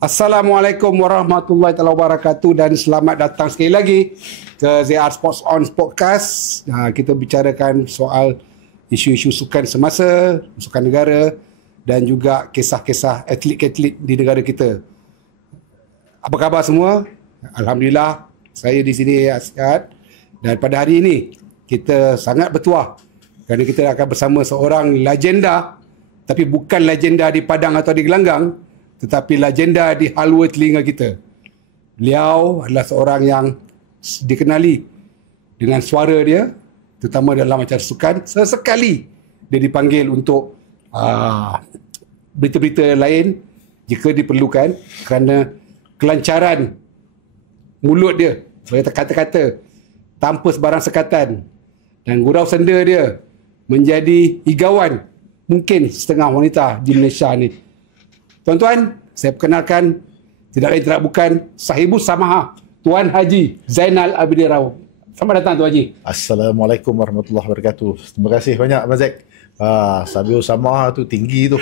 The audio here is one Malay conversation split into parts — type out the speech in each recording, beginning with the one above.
Assalamualaikum warahmatullahi wabarakatuh dan selamat datang sekali lagi ke ZR Sports On Podcast. Kita bicarakan soal isu-isu sukan semasa, sukan negara dan juga kisah-kisah atlet-atlet di negara kita. Apa khabar semua? Alhamdulillah, saya di sini sihat. Dan pada hari ini kita sangat bertuah kerana kita akan bersama seorang legenda, tapi bukan legenda di Padang atau di Gelanggang, tetapi legenda di halua telinga kita. Beliau adalah seorang yang dikenali dengan suara dia, terutama dalam acara sukan. Sesekali dia dipanggil untuk berita-berita lain jika diperlukan, kerana kelancaran mulut dia, sebagai kata-kata tanpa sebarang sekatan, dan gurau senda dia menjadi higawan mungkin setengah wanita di Malaysia ni. Tuan-tuan, saya perkenalkan tidak lain tidak bukan Sahibus Samaha, Tuan Haji Zainal Abidin Raub. Selamat datang Tuan Haji. Assalamualaikum warahmatullahi wabarakatuh. Terima kasih banyak Abang Zack. Sahibus Samaha tu tinggi tu.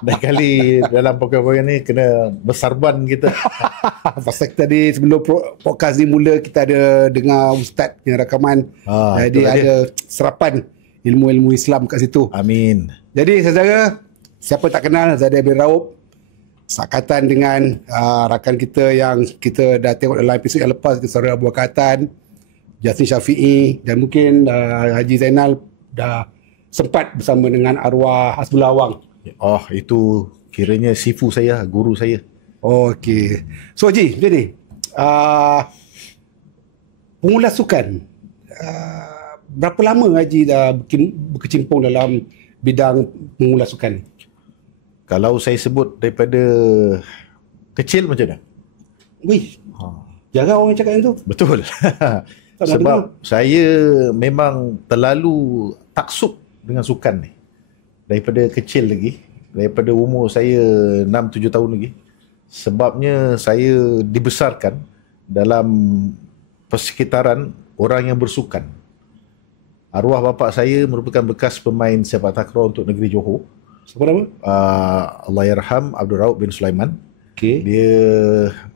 Dah kali dalam program ni kena bersarban kita. Pasal tadi sebelum podcast ni mula kita ada dengar Ustaz yang rakaman. Jadi ada serapan ilmu-ilmu Islam kat situ. Amin. Jadi saudara, siapa tak kenal Zainal Abidin Raub, sakatan dengan rakan kita yang kita dah tengok dalam episod yang lepas, Saudara Abu Bakar Atan, Jasmin Syafi'i, dan mungkin Haji Zainal dah sempat bersama dengan arwah Hasbullah Awang. Oh, itu kiranya sifu saya, guru saya. Okey. So Haji, macam ni, pengulas sukan, berapa lama Haji dah berkecimpung dalam bidang pengulas sukan ni? Kalau saya sebut daripada kecil macam mana? Wih, jarang orang cakap yang tu. Betul. Sebab saya memang terlalu taksub dengan sukan ni. Daripada kecil lagi. Daripada umur saya 6-7 tahun lagi. Sebabnya saya dibesarkan dalam persekitaran orang yang bersukan. Arwah bapa saya merupakan bekas pemain sepak takraw untuk negeri Johor. Siapa nama? Allahyarham Abdul Raub bin Sulaiman. Okay. Dia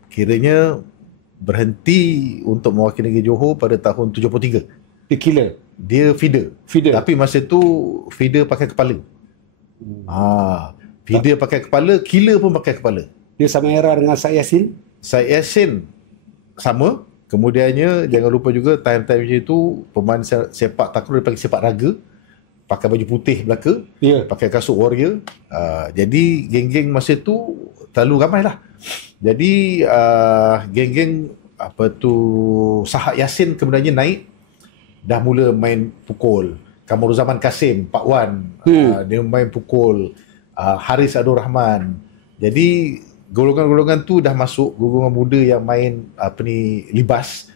kiranya berhenti untuk mewakili negeri Johor pada tahun 73. Dia killer? Dia feeder. Tapi masa tu feeder pakai kepala. Feeder pakai kepala, killer pun pakai kepala. Dia sama era dengan Syed Yassin? Syed Yassin sama. Kemudiannya jangan lupa juga time-time macam tu pemain sepak takraw dia pakai sepak raga, pakai baju putih belaka, pakai kasut warrior. Jadi geng-geng masa tu terlalu ramai lah. Jadi geng-geng apa tu Sahak Yassin kemudiannya naik, dah mula main pukul. Kamaruzaman Kasim, Pak Wan, dia main pukul. Haris Abdul Rahman. Jadi golongan-golongan tu dah masuk, golongan muda yang main libas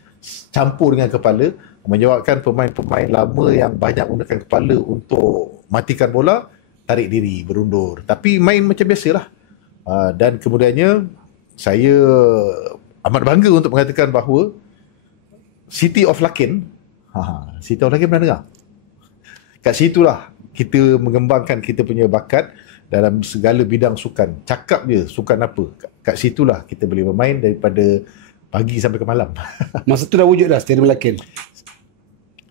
campur dengan kepala, menyebabkan pemain-pemain lama yang banyak menggunakan kepala untuk matikan bola, tarik diri, berundur. Tapi main macam biasalah. Dan kemudiannya saya amat bangga untuk mengatakan bahawa City of Lakin, City of Lakin pernah dengar? Kat situlah kita mengembangkan kita punya bakat dalam segala bidang sukan. Cakap je sukan apa, kat situlah kita boleh bermain daripada pagi sampai ke malam. Masa tu dah wujud dah Stadium Lakin?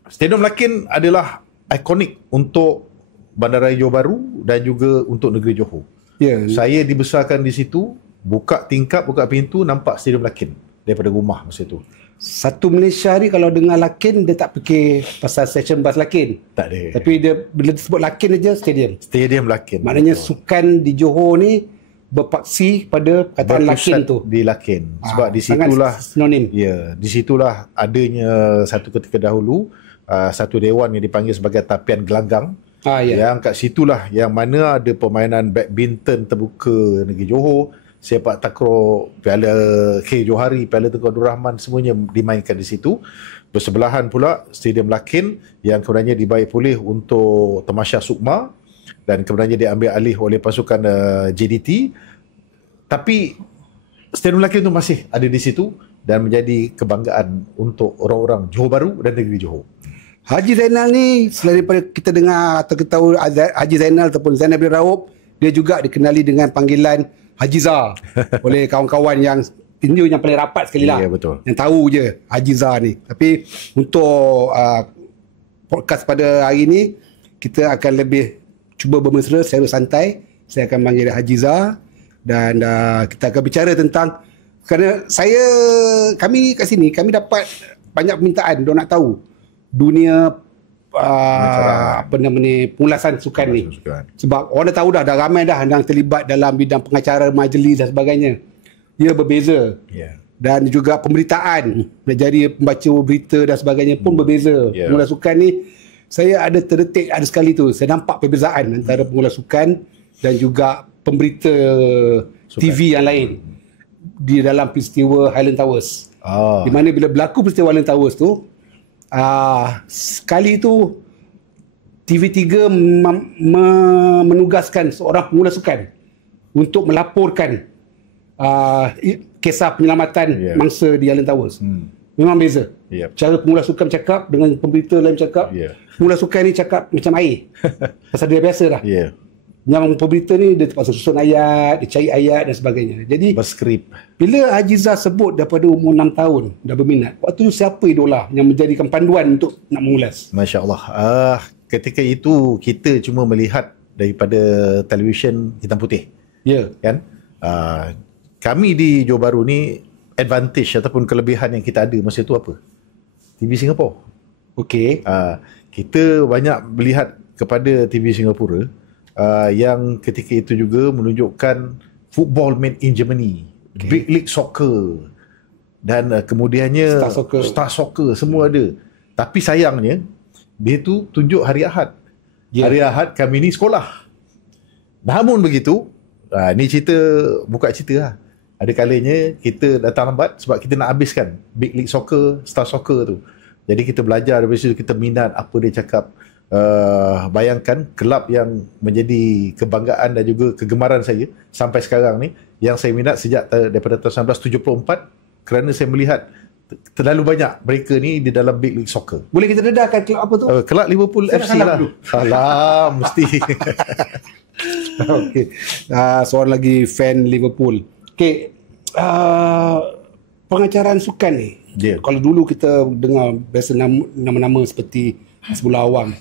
Stadium Lakin adalah ikonik untuk Bandaraya Johor Bahru dan juga untuk negeri Johor. Saya dibesarkan di situ, buka tingkap, buka pintu, nampak Stadium Lakin daripada rumah masa tu. Satu Malaysia ni kalau dengar Lakin, dia tak fikir pasal stesen bas Lakin. Tak ada. Tapi dia bila disebut Lakin aja Stadium Lakin. Maknanya betul. Sukan di Johor ni berpaksi pada kataan Lakin tu. Di Lakin. Sebab di situlah sinonim. Ya, di situlah adanya satu ketika dahulu satu dewan yang dipanggil sebagai Tapian Gelanggang. Yang kat situlah yang mana ada permainan badminton terbuka negeri Johor, sepak takraw, Piala K. Johari, Piala Tengku Abdul Rahman, semuanya dimainkan di situ. Bersebelahan pula Stadium Lakin yang kemudiannya dibaik pulih untuk Tamasya Sukma dan kemudiannya diambil alih oleh pasukan JDT. Tapi Stadium Lakin itu masih ada di situ dan menjadi kebanggaan untuk orang-orang Johor Bahru dan negeri Johor. Haji Zainal ni, selain daripada kita dengar atau kita tahu Haji Zainal ataupun Zainal Abidin Raub, dia juga dikenali dengan panggilan Hajiza oleh kawan-kawan yang ini yang paling rapat sekali lah. Ya, betul. Yang tahu je Hajiza ni. Tapi untuk podcast pada hari ni, kita akan lebih cuba bermesra secara santai. Saya akan panggil Hajiza dan kita akan bicara tentang, kerana kami kat sini, kami dapat banyak permintaan dia nak tahu dunia apa nama ni, pengulasan sukan ni. Sebab orang dah tahu dah ramai dah yang terlibat dalam bidang pengacara, majlis dan sebagainya. Ia berbeza. Dan juga pemberitaan, jadi pembaca berita dan sebagainya pun berbeza. Pengulas sukan ni, saya ada terdetik ada sekali tu, saya nampak perbezaan antara pengulas sukan dan juga pemberita sukan TV yang lain di dalam peristiwa Highland Towers. Di mana bila berlaku peristiwa Highland Towers tu, sekali tu TV3 menugaskan seorang pengulas sukan untuk melaporkan kisah penyelamatan mangsa di Highland Towers. Memang beza. Cara pengulas sukan cakap dengan pemberita lain cakap. Pengulas sukan ni cakap macam air. Pasal dia biasa dah. Yang pemberita ni dia terpaksa susun ayat, dia cari ayat dan sebagainya. Jadi berskrip. Bila Hajiza sebut daripada umur 6 tahun dah berminat, waktu tu siapa idola yang menjadikan panduan untuk nak mengulas? Masya Allah. Ketika itu kita cuma melihat daripada televisyen hitam putih. Kan? Kami di Johor Bahru ni, advantage ataupun kelebihan yang kita ada masa itu apa? TV Singapura. Kita banyak melihat kepada TV Singapura yang ketika itu juga menunjukkan football made in Germany, Big League Soccer, dan kemudiannya Star Soccer semua ada. Tapi sayangnya dia tu tunjuk hari Ahad. Hari Ahad kami ni sekolah. Namun begitu, ni cerita, buka cerita lah. Ada kalanya kita datang lambat sebab kita nak habiskan Big League Soccer, Star Soccer tu. Jadi kita belajar dari situ, kita minat apa dia cakap. Bayangkan kelab yang menjadi kebanggaan dan juga kegemaran saya sampai sekarang ni, yang saya minat sejak daripada tahun 1974, kerana saya melihat terlalu banyak mereka ni di dalam Big League Soccer. Boleh kita dedahkan kelab apa tu? Kelab Liverpool FC lah. Salah mesti. Seorang lagi fan Liverpool. Pengacaraan sukan ni, kalau dulu kita dengar biasa nama-nama seperti Hasbullah Awam,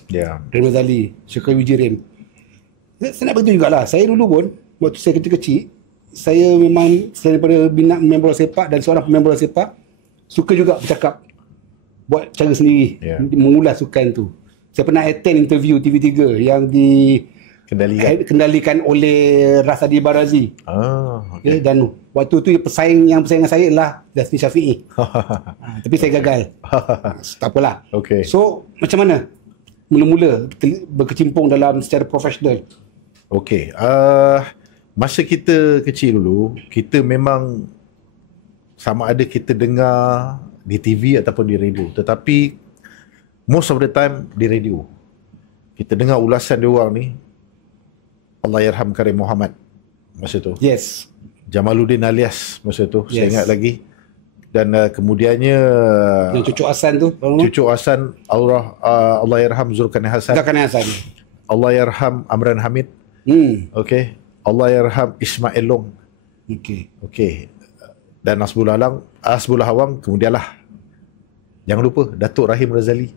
Rin Razali, Syekh Wijirin. Saya nak beritahu jugalah, saya dulu pun waktu saya kecil-kecil, saya memang selain daripada minat main bola sepak dan seorang pemain bola sepak, suka juga bercakap, buat cara sendiri, mengulas sukan tu. Saya pernah attend interview TV3 yang kendalikan oleh Rasadi Barazi. Dan waktu tu pesaing dengan saya adalah Dasni Syafi'i. Tapi saya gagal. Tak apalah. So macam mana mula-mula berkecimpung dalam secara profesional? Masa kita kecil dulu, kita memang sama ada kita dengar di TV ataupun di radio, tetapi most of the time di radio. Kita dengar ulasan dia orang ni, Allahyarham Karim Muhammad masa tu. Jamaluddin Alias masa tu, saya ingat lagi. Dan kemudiannya yang Cucuk Hasan tu, Cucuk Hasan, Allahyarham Zulkarnain Hasan. Allahyarham Amran Hamid. Allahyarham Ismail Long. Dan Hasbullah Awang, kemudianlah jangan lupa Datuk Rahim Razali.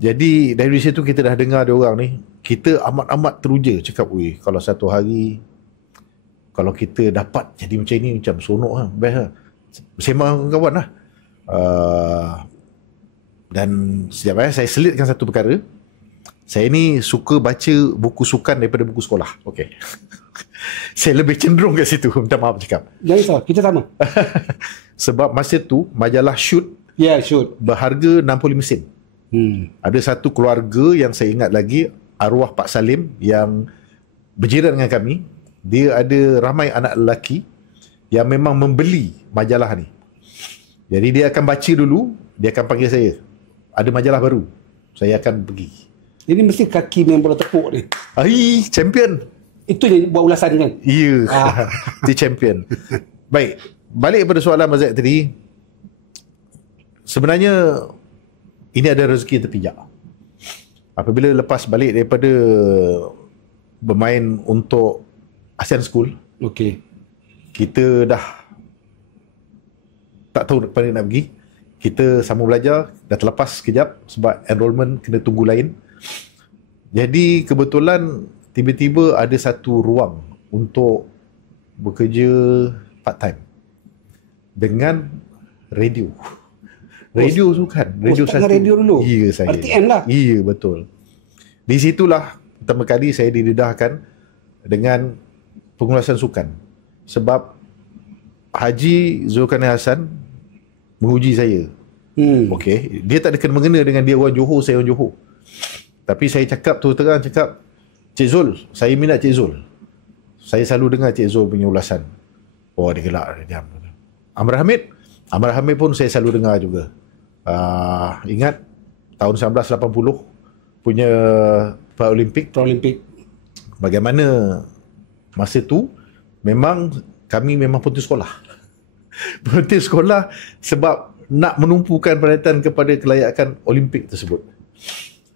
Jadi dari situ kita dah dengar dia orang ni, kita amat-amat teruja cakap, kalau satu hari kalau kita dapat jadi macam ni, macam seronok lah, best lah, bersembang dengan kawan lah. Dan sejak saya selitkan satu perkara, saya ni suka baca buku sukan daripada buku sekolah. Saya lebih cenderung kat situ, minta maaf cakap. Jangan risau, kita sama. Sebab masa tu majalah Shoot berharga 65 sen. Ada satu keluarga yang saya ingat lagi, arwah Pak Salim yang berjiran dengan kami, dia ada ramai anak lelaki yang memang membeli majalah ni. Jadi dia akan baca dulu, dia akan panggil saya, ada majalah baru, saya akan pergi. Jadi mesti kaki main bola tepuk ni. Champion. Itu je buat ulasan kan? Dia champion. Baik, balik kepada soalan Mazak tadi. Sebenarnya ini ada rezeki yang terpijak. Apabila lepas balik daripada bermain untuk ASEAN School. Okey. Kita dah tak tahu pada nak pergi. Kita sambung belajar, dah terlepas sekejap sebab enrolment kena tunggu lain. Jadi kebetulan tiba-tiba ada satu ruang untuk bekerja part time dengan radio. Radio tu kan, radio satu. Radio dulu. Ya, saya. RTM lah. Ya, betul. Di situlah pertama kali saya didedahkan dengan pengulasan sukan. Sebab Haji Zulkarnain Hassan menguji saya. Okey, dia tak ada kena-mengena dengan dia orang Johor, saya orang Johor. Tapi saya cakap terus terang, cakap, Cik Zul, saya minat Cik Zul. Saya selalu dengar Cik Zul punya ulasan. Oh, dia gelak, dia diam. Amar Hamid pun saya selalu dengar juga. Ingat tahun 1980 punya Paralimpik. Bagaimana masa tu memang kami memang putus sekolah. Putus sekolah sebab nak menumpukan perhatian kepada kelayakan Olimpik tersebut.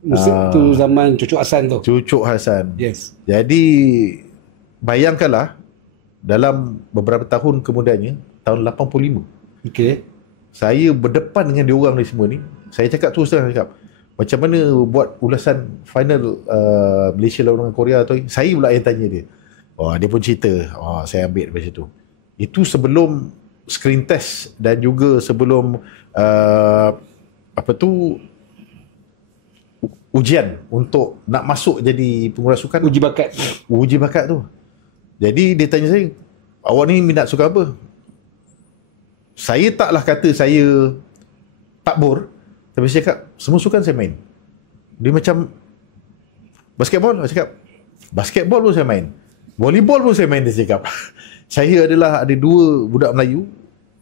Masa tu zaman Cucuk Hassan tu. Cucuk Hassan. Yes. Jadi bayangkanlah dalam beberapa tahun kemudiannya, tahun 85. Okey. Saya berdepan dengan diorang ni semua ni. Saya cakap terus terang, cakap macam mana buat ulasan final Malaysia lawan Korea tu. Saya pula yang tanya dia. Oh, dia pun cerita. Oh, saya ambil dari situ. Itu sebelum screen test dan juga sebelum ujian untuk nak masuk jadi pengulas sukan. Uji bakat tu. Jadi dia tanya saya, awak ni minat sukan apa? Saya taklah kata saya takbur, tapi saya cakap semua sukan saya main. Dia macam basketball, saya cakap basketball pun saya main, volleyball pun saya main. Dia cakap saya adalah ada 2 budak Melayu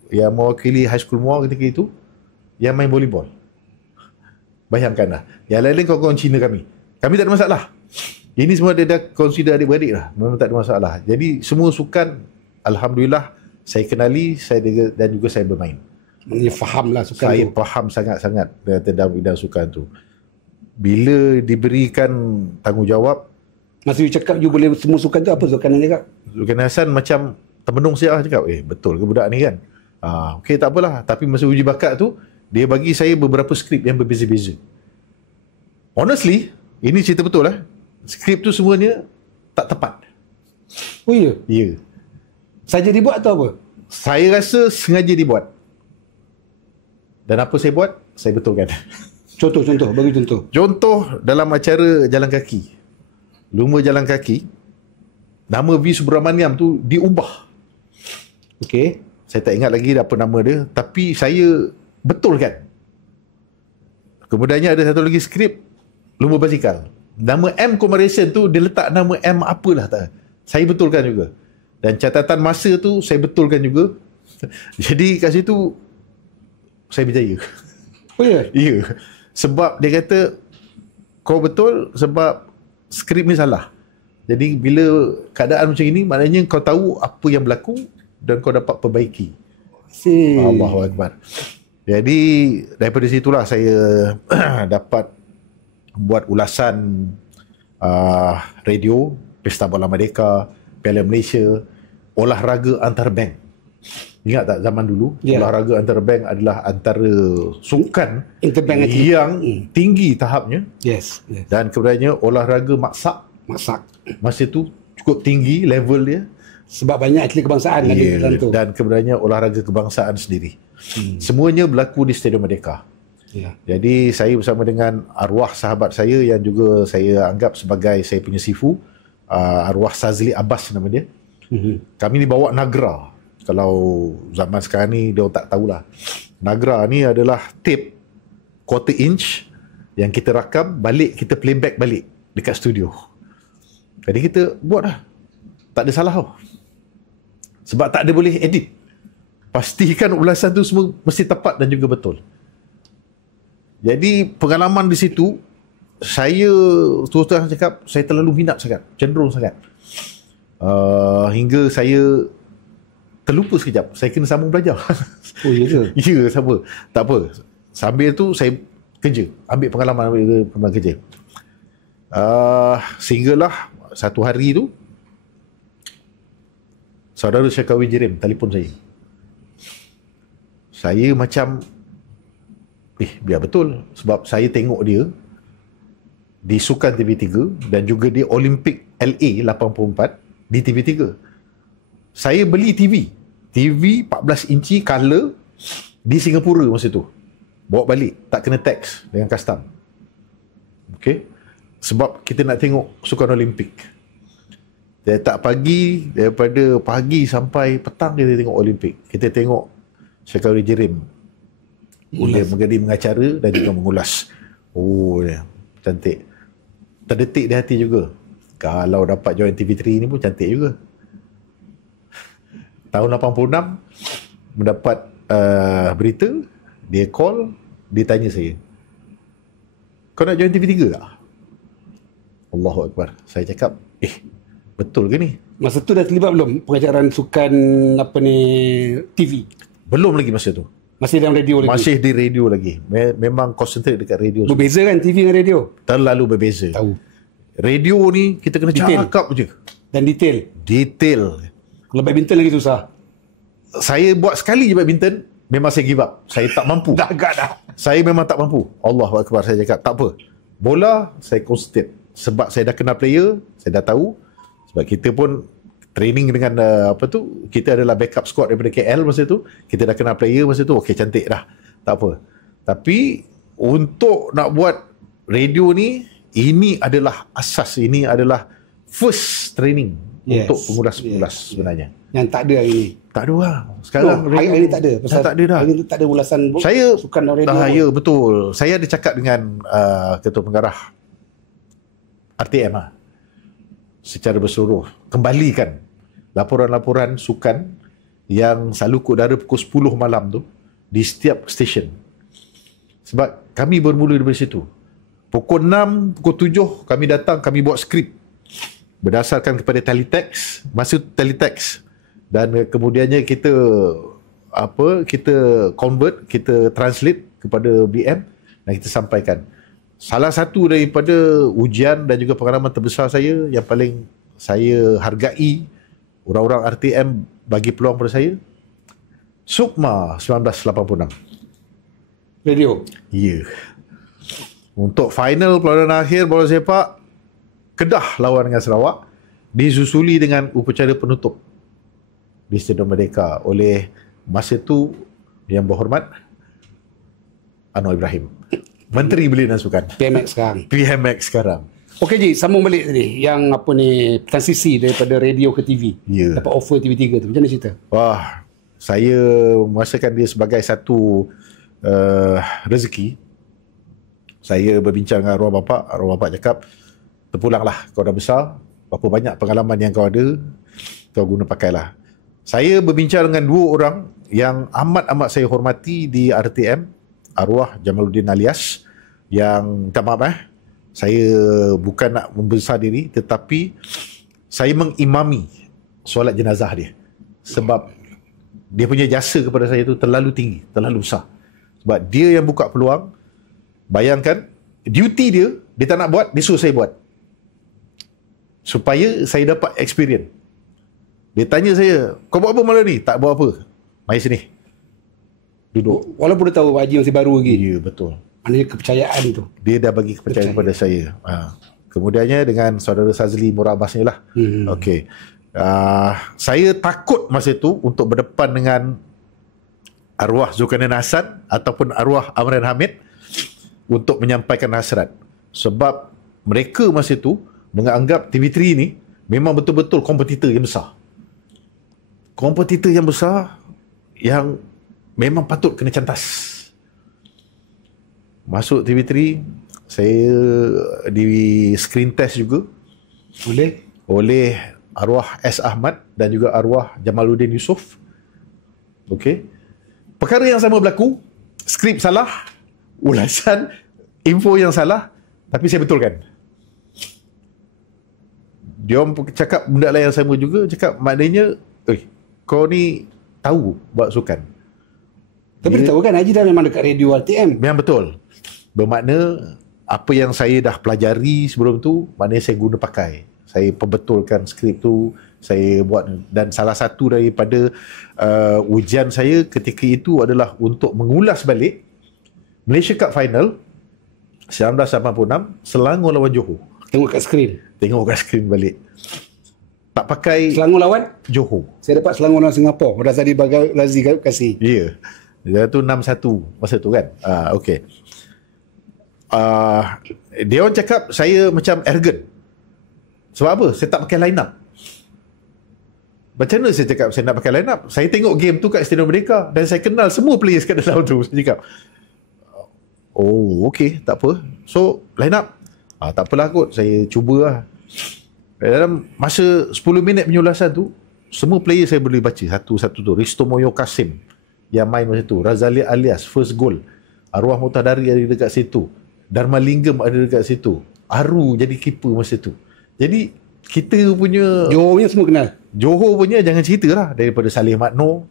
yang mewakili high school Muar ketika itu yang main volleyball. Bayangkanlah. Yang lain-lain kawan-kawan Cina kami tak ada masalah. Ini semua dia dah consider adik-beradik lah. Memang tak ada masalah. Jadi semua sukan alhamdulillah saya kenali, dan juga saya bermain. Ini faham lah sukan saya tu. faham sangat-sangat dalam bidang sukan tu. Bila diberikan tanggungjawab, masa you cakap you boleh semua sukan tu, apa sukan yang cakap? Zulkarnain Hassan macam termenung saya cakap, betul ke budak ni kan? Okey, tak apalah. Tapi masa uji bakat tu, dia bagi saya beberapa skrip yang berbeza-beza. Honestly, ini cerita betul lah. Skrip tu semuanya tak tepat. Oh ya? Ya. Saja dibuat atau apa? Saya rasa sengaja dibuat. Dan apa saya buat, saya betulkan. Contoh, bagi contoh. Contoh dalam acara jalan kaki. Lumba jalan kaki, nama V. Subramaniam tu diubah. Okey. Saya tak ingat lagi apa nama dia, tapi saya betulkan. Kemudiannya ada satu lagi skrip lumba basikal. Nama M Commemoration tu dia letak nama M apalah tak. Saya betulkan juga. Dan catatan masa tu saya betulkan juga. Jadi kat situ saya berjaya. Oh ya? Ya. Sebab dia kata kau betul sebab skrip ni salah. Jadi bila keadaan macam ini, maknanya kau tahu apa yang berlaku dan kau dapat perbaiki. Allahu Akbar. Jadi daripada situlah saya dapat buat ulasan radio, Pesta Bola Merdeka, Piala Malaysia, olahraga antarbank. Ingat tak zaman dulu, olahraga antarbank adalah antara sukan interbank yang tinggi tahapnya. Yes. Dan kemudiannya olahraga maksak. Masa tu cukup tinggi level dia. Sebab banyak atlet kebangsaan dalam tu. Dan kemudiannya olahraga kebangsaan sendiri. Semuanya berlaku di Stadium Merdeka. Jadi saya bersama dengan arwah sahabat saya yang juga saya anggap sebagai saya punya sifu, arwah Sazli Abbas nama dia. Kami ni bawa Nagra. Kalau zaman sekarang ni dia tak tahulah. Nagra ni adalah tape quarter inch yang kita rakam balik, kita playback balik dekat studio. Jadi kita buat dah. Tak ada salah tau. Sebab tak ada boleh edit. Pastikan ulasan tu semua mesti tepat dan juga betul. Jadi pengalaman di situ, saya terus terang cakap, saya terlalu minat sangat, cenderung sangat. Hingga saya terlupa sekejap, saya kena sambung belajar. Oh ya ke? Ya, sama. Tak apa. Sambil tu saya kerja, ambil pengalaman kerja. Sehinggalah satu hari tu, saudara Syakawi Jerim telefon saya. Saya macam biar betul, sebab saya tengok dia di Sukan TV3 dan juga di Olimpik LA 84 di TV3. Saya beli TV 14 inci color di Singapura masa tu. Bawa balik, tak kena tax dengan custom. Okey. Sebab kita nak tengok Sukan Olimpik. Dia tak pagi, daripada pagi sampai petang kita tengok Olimpik. Kita tengok Syakawi Jerim boleh menjadi mengacara dan juga mengulas. Oh, cantik. Terdetik di hati juga. Kalau dapat join TV3 ni pun cantik juga. Tahun 86 mendapat berita, dia call, dia tanya saya, kau nak join TV3 tak? Allahu Akbar. Saya cakap, betul ke ni? Masa tu dah terlibat belum pengajaran sukan TV? Belum lagi masa tu. Masih dalam radio lagi? Masih di radio lagi. Memang concentrate dekat radio. Berbeza kan TV dengan radio? Terlalu berbeza. Tahu. Radio ni kita kena cakap je. Dan detail? Detail. Kalau badminton lagi susah. Saya buat sekali je badminton, memang saya give up. Saya tak mampu. Dah agak dah. Saya memang tak mampu. Allahu Akbar. Saya cakap, tak apa. Bola, saya concentrate. Sebab saya dah kenal player, saya dah tahu. Sebab kita pun training dengan kita adalah backup squad daripada KL masa tu. Kita dah kenal player masa tu. Okey, cantik dah. Tak apa. Tapi untuk nak buat radio ni, ini adalah asas, ini adalah first training untuk pengulas-pengulas sebenarnya. Yang tak ada hari ni. Tak ada lah. Sekarang hari ni tak ada. Pasal tak ada dah. Hari ni tak ada ulasan saya, sukan radio. Ya, betul. Saya ada cakap dengan ketua pengarah RTM lah, secara berseluruh, kembalikan laporan-laporan sukan yang selalu ke udara pukul 10 malam tu di setiap stesen. Sebab kami bermula dari situ. Pukul 6, pukul 7 kami datang, kami buat skrip berdasarkan kepada teletext, masa teletext, dan kemudiannya kita convert, kita translate kepada BM dan kita sampaikan. Salah satu daripada ujian dan juga pengalaman terbesar saya yang paling saya hargai, orang-orang RTM bagi peluang pada saya, Sukma 1986. Radio? Ya. Untuk final pelawanan akhir bola sepak Kedah lawan dengan Sarawak disusuli dengan upacara penutup di Stadium Merdeka oleh masa tu Yang Berhormat Anwar Ibrahim, Menteri Belia dan Sukan. PMX sekarang. Okey Ji, sambung balik tadi yang transisi daripada radio ke TV. Dapat offer TV3 tu. Macam mana cerita? Wah, saya merasakan dia sebagai satu rezeki. Saya berbincang dengan arwah bapak cakap, terpulanglah, kau dah besar, berapa banyak pengalaman yang kau ada, kau guna pakailah. Saya berbincang dengan dua orang yang amat-amat saya hormati di RTM, arwah Jamaluddin Alias, yang minta maaf saya bukan nak membesar diri, tetapi saya mengimami solat jenazah dia. Sebab dia punya jasa kepada saya tu terlalu tinggi, terlalu besar. Sebab dia yang buka peluang. Bayangkan, duty dia tak nak buat, dia suruh saya buat. Supaya saya dapat experience. Dia tanya saya, kau buat apa malam ni? Tak buat apa. Mari sini. Duduk. Walaupun dia tahu Pak Haji masih baru lagi. Ya, betul. Maknanya kepercayaan tu. Dia dah bagi kepercayaan kepada saya. Kemudiannya dengan saudara Sazli Murabas ni lah. Okey. Saya takut masa tu untuk berdepan dengan arwah Zulkarnain Hassan ataupun arwah Amran Hamid untuk menyampaikan hasrat. Sebab mereka masa tu menganggap TV3 ni memang betul-betul kompetitor yang besar. Kompetitor yang besar yang memang patut kena cantas. Masuk TV3, saya di screen test juga oleh arwah S. Ahmad dan juga arwah Jamaluddin Yusof. Okey. Perkara yang sama berlaku, skrip salah, ulasan, info yang salah, tapi saya betulkan. Dia orang cakap benda lain yang sama juga, cakap maknanya, kau ni tahu buat sukan. Tapi dia tahu kan Haji dah memang dekat radio RTM. Memang betul. Bermakna apa yang saya dah pelajari sebelum tu, maknanya saya guna pakai. Saya perbetulkan skrip tu, saya buat, dan salah satu daripada ujian saya ketika itu adalah untuk mengulas balik Malaysia Cup Final 1986 Selangor lawan Johor. Tengok kat skrin. Tengok kat skrin balik. Tak pakai Selangor lawan Johor. Saya dapat Selangor lawan Singapura. Razali Razi kasih. Ya. Dia tu 6-1 masa tu kan. Okey. Dia orang cakap saya macam arrogant. Sebab apa? Saya tak pakai line up. Macam mana saya cakap saya nak pakai line up? Saya tengok game tu kat Stadium Merdeka dan saya kenal semua players kat dalam tu. Saya cakap, oh, okey, tak apa. So, line up. Tak apalah kot, saya cubalah. Dalam masa 10 minit penyulasan tu, semua player saya boleh baca satu-satu tu. Risto Moyo Kasim yang main masa tu, Razali Alias first goal, Arwah Mutadari ada dekat situ, Dharma Linggam ada dekat situ, Aru jadi keeper masa tu. Jadi kita punya Johor punya semua kenal. Johor punya jangan cerita lah, daripada Saleh Makno.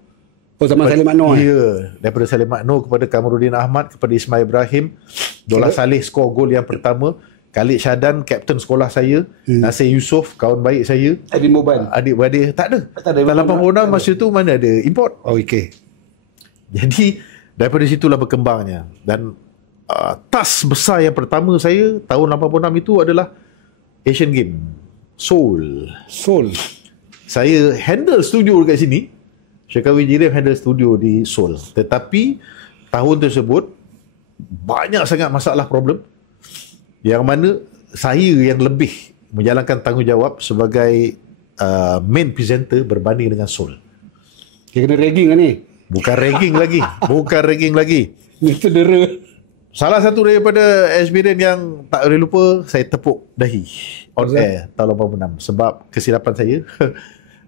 Oh, zaman Saleh Makno. Ya, daripada Saleh Makno kepada Kamarudin Ahmad, kepada Ismail Ibrahim, Dola Saleh skor gol yang pertama, Khalid Syadan kapten sekolah saya, Nasir Yusof kawan baik saya, Adi Moban, adik-beradik tak ada. Tak ada. Dalam 86 masa tu mana ada import. Oh, okey. Jadi daripada situlah berkembangnya. Dan task besar yang pertama saya tahun 86 itu adalah Asian Game Seoul. Saya handle studio dekat sini. Syekawi Jirif handle studio di Seoul. Tetapi tahun tersebut banyak sangat masalah problem, yang mana saya yang lebih menjalankan tanggungjawab sebagai main presenter berbanding dengan Seoul. Dia kena ragging kan ni? Bukan ragging lagi. Itu dera. Salah satu daripada experience yang tak boleh lupa, saya tepuk dahi on air tahun 86 sebab kesilapan saya.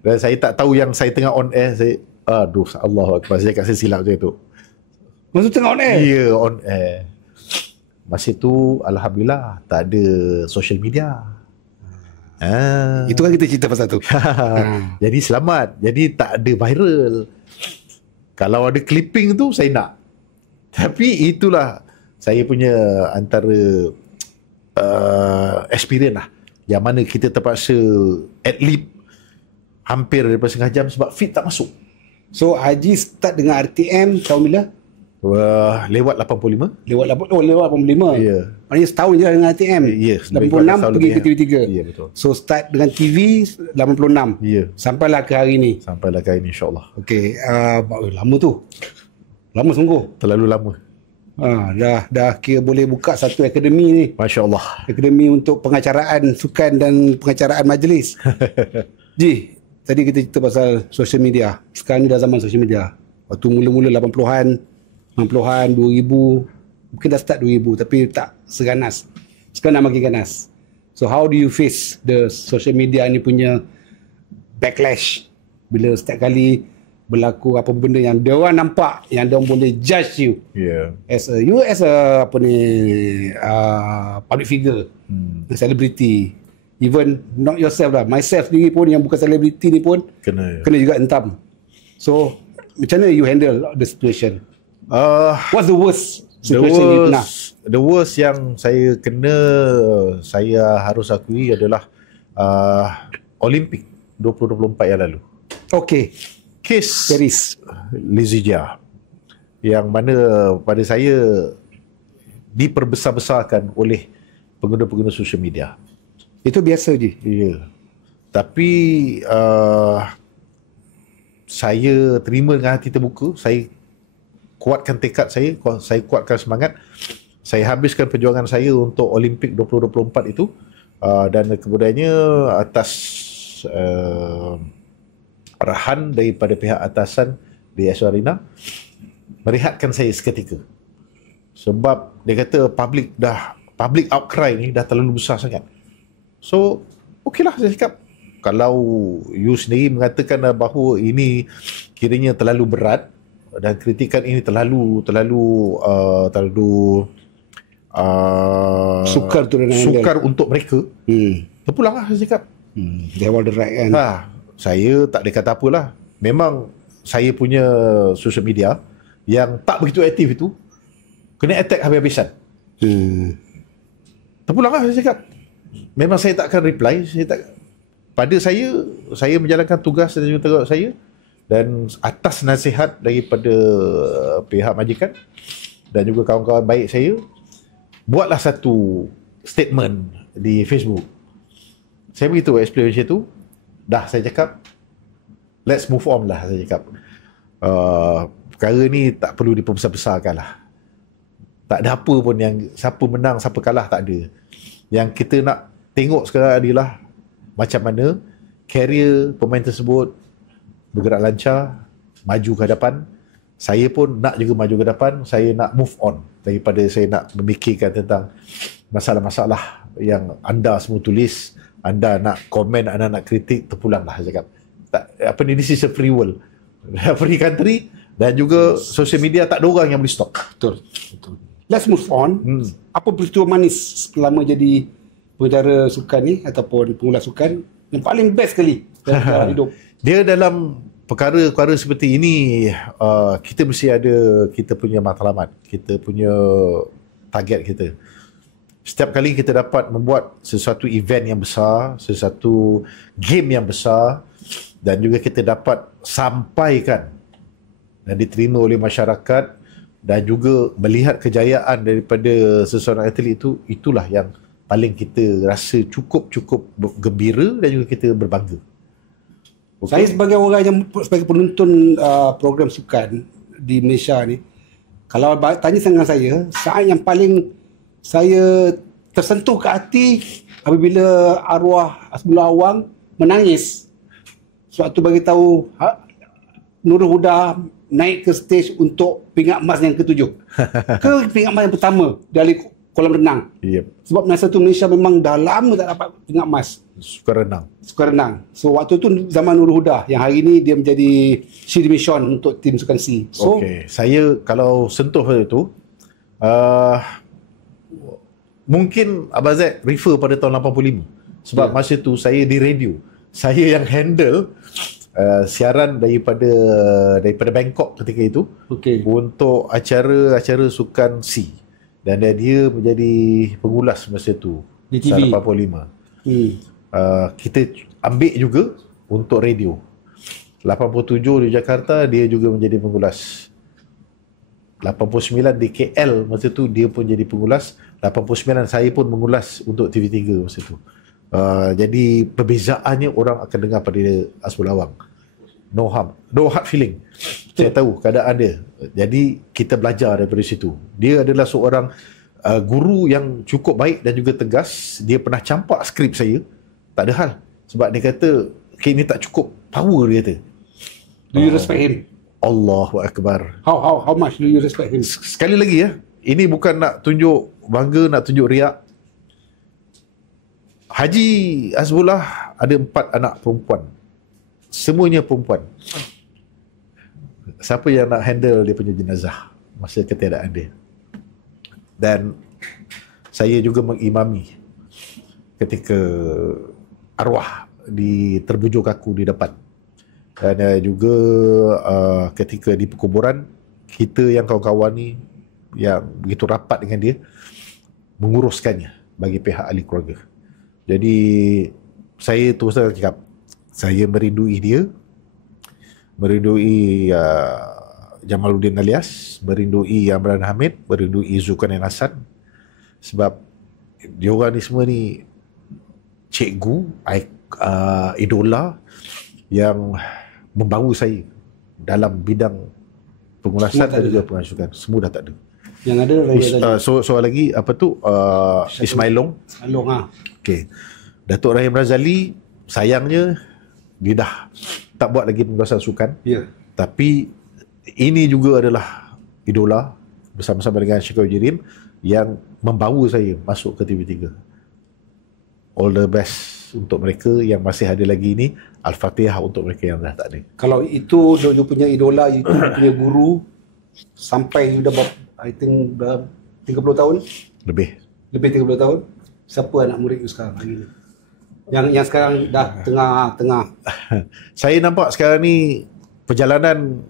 Dan saya tak tahu yang saya tengah on air. Saya, aduh, Allah Akbar, saya cakap saya silap macam tu. Masa tengah on air? Ya, on air. Masa tu Alhamdulillah tak ada social media. Itu kan kita cerita pasal tu. Jadi selamat. Jadi tak ada viral. Kalau ada clipping tu saya nak. Tapi itulah saya punya antara experience lah, yang mana kita terpaksa ad-lib hampir daripada setengah jam sebab feed tak masuk. So Haji start dengan RTM tahun bila? Lewat 85. Lewat 85. Ya. Maknanya setahun je lah dengan RTM. Ya, 86 pergi ke TV3. Ya, betul. So start dengan TV 86. Ya. Sampailah ke hari ni. Sampailah ke hari ni, insyaAllah. Okey, lama tu. Lama sungguh. Terlalu lama. Dah kira boleh buka satu akademi ni. Masya-Allah. Akademi untuk pengacaraan sukan dan pengacaraan majlis. Ji, tadi kita cerita pasal social media. Sekarang ni dah zaman social media. Waktu mula-mula 80-an, 90-an, 2000, mungkin dah start 2000 tapi tak seganas. Sekarang dah makin ganas. So how do you face the social media ni punya backlash bila setiap kali berlaku apa benda yang dia orang nampak, yang dia orang boleh judge you as a public figure, celebrity, even not yourself lah, myself sendiri pun yang bukan selebriti ni pun kena juga hentam. So macam mana you handle the situation? What's the worst situation you pernah? The worst yang saya kena, saya harus akui adalah Olimpik 2024 yang lalu. Okay. Kes Paris Lizia, yang mana pada saya diperbesar-besarkan oleh pengguna-pengguna social media. Itu biasa je. Ya. Tapi saya terima dengan hati terbuka. Saya kuatkan tekad saya kuatkan semangat. Saya habiskan perjuangan saya untuk Olimpik 2024 itu, dan kemudiannya atas arahan daripada pihak atasan di Aswa Arena merehatkan saya seketika. Sebab dia kata public outcry ni dah terlalu besar sangat. So, okeylah saya cakap. Kalau you sendiri mengatakan bahawa ini kiranya terlalu berat dan kritikan ini terlalu sukar untuk mereka, terpulanglah saya cakap. They have all the right kan. Saya tak ada kata apalah. Memang saya punya social media yang tak begitu aktif itu kena attack habis-habisan. Terpulanglah saya cakap. Memang saya tak akan reply. pada saya menjalankan tugas dan juga tanggungjawab saya, dan atas nasihat daripada pihak majikan dan juga kawan-kawan baik saya, buatlah satu statement di Facebook. Saya beritahu explain macam tu, dah saya cakap let's move on lah, saya cakap perkara ni tak perlu diperbesar-besarkan lah. Tak ada apa pun yang siapa menang siapa kalah, tak ada. Yang kita nak tengok sekarang adalah macam mana career pemain tersebut bergerak lancar, maju ke hadapan. Saya pun nak juga maju ke hadapan. Saya nak move on daripada saya nak memikirkan tentang masalah-masalah yang anda semua tulis. Anda nak komen, anda nak kritik, terpulanglah, saya cakap. Tak, apa ni, this is a free world, free country, dan juga social media tak ada orang yang boleh stop. Betul. Let's move on. Apa peristiwa manis selama jadi pengacara sukan ni ataupun pengulas sukan yang paling best sekali dalam hidup? Dia dalam perkara-perkara seperti ini, kita mesti ada kita punya matlamat, kita punya target kita. Setiap kali kita dapat membuat sesuatu event yang besar, sesuatu game yang besar, dan juga kita dapat sampaikan dan diterima oleh masyarakat, dan juga melihat kejayaan daripada seseorang atlet itu, itulah yang paling kita rasa cukup gembira dan juga kita berbangga. Okay. Saya sebagai orang yang sebagai penonton program sukan di Malaysia ni, kalau tanya dengan saya, saat yang paling saya tersentuh ke hati apabila arwah Hasbullah Awang menangis sewaktu bagi tahu Nurul Huda naik ke stage untuk pingat emas yang ke-7 ke pingat emas yang pertama dari kolam renang. Yep. Sebab masa tu Malaysia memang dah lama tak dapat pingat emas sukan renang. So waktu tu zaman Nurul Huda, yang hari ni dia menjadi C Division untuk tim sukan C. So saya kalau sentuh itu mungkin Abang Zaid refer pada tahun 85. Sebab masa tu saya di radio, saya yang handle siaran daripada Bangkok ketika itu, untuk acara sukan C, dan dia menjadi pengulas masa tu di TV 85. Kita ambil juga untuk radio. 87 di Jakarta dia juga menjadi pengulas. 89 di KL masa tu dia pun jadi pengulas. 89 saya pun mengulas untuk TV3 masa tu. Jadi perbezaannya orang akan dengar pada Hasbullah Awang. No harm, no hard feeling. Saya tahu keadaan dia. Jadi kita belajar daripada situ. Dia adalah seorang guru yang cukup baik dan juga tegas. Dia pernah campak skrip saya, tak ada hal. Sebab dia kata ini tak cukup power, dia kata. Do you respect him? Allahu Akbar. How much do you respect him? Sekali lagi ini bukan nak tunjuk bangga, nak tunjuk riak. Haji Hasbullah ada 4 anak perempuan. Semuanya perempuan. Siapa yang nak handle dia punya jenazah masa ketiadaan dia? Dan saya juga mengimami ketika arwah terbujur kaku di depan. Dan juga ketika di perkuburan, kita yang kawan-kawan ni yang begitu rapat dengan dia menguruskannya bagi pihak ahli keluarga. Jadi saya terus cakap, saya merindui dia, merindui Jamaluddin Alias, merindui Amran Hamid, merindui Zulkarnain Hasan. Sebab diorang ni semua ni cikgu, idola yang membawa saya dalam bidang pengulasan dan juga pengasuhan. Semua dah tak ada. Yang ada soal lagi apa tu, Ismail Long. Okey. Datuk Rahim Razali, sayangnya dia dah tak buat lagi pengulasan sukan. Tapi ini juga adalah idola bersama-sama dengan Syekh Jirim yang membawa saya masuk ke TV3. All the best untuk mereka yang masih ada lagi ini. Al-Fatihah untuk mereka yang dah tak ada. Kalau itu dia punya idola, itu punya guru, sampai sudah I think dah 30 tahun. Lebih 30 tahun. Siapa anak murid you sekarang hari ni? Yang sekarang dah tengah. Saya nampak sekarang ni perjalanan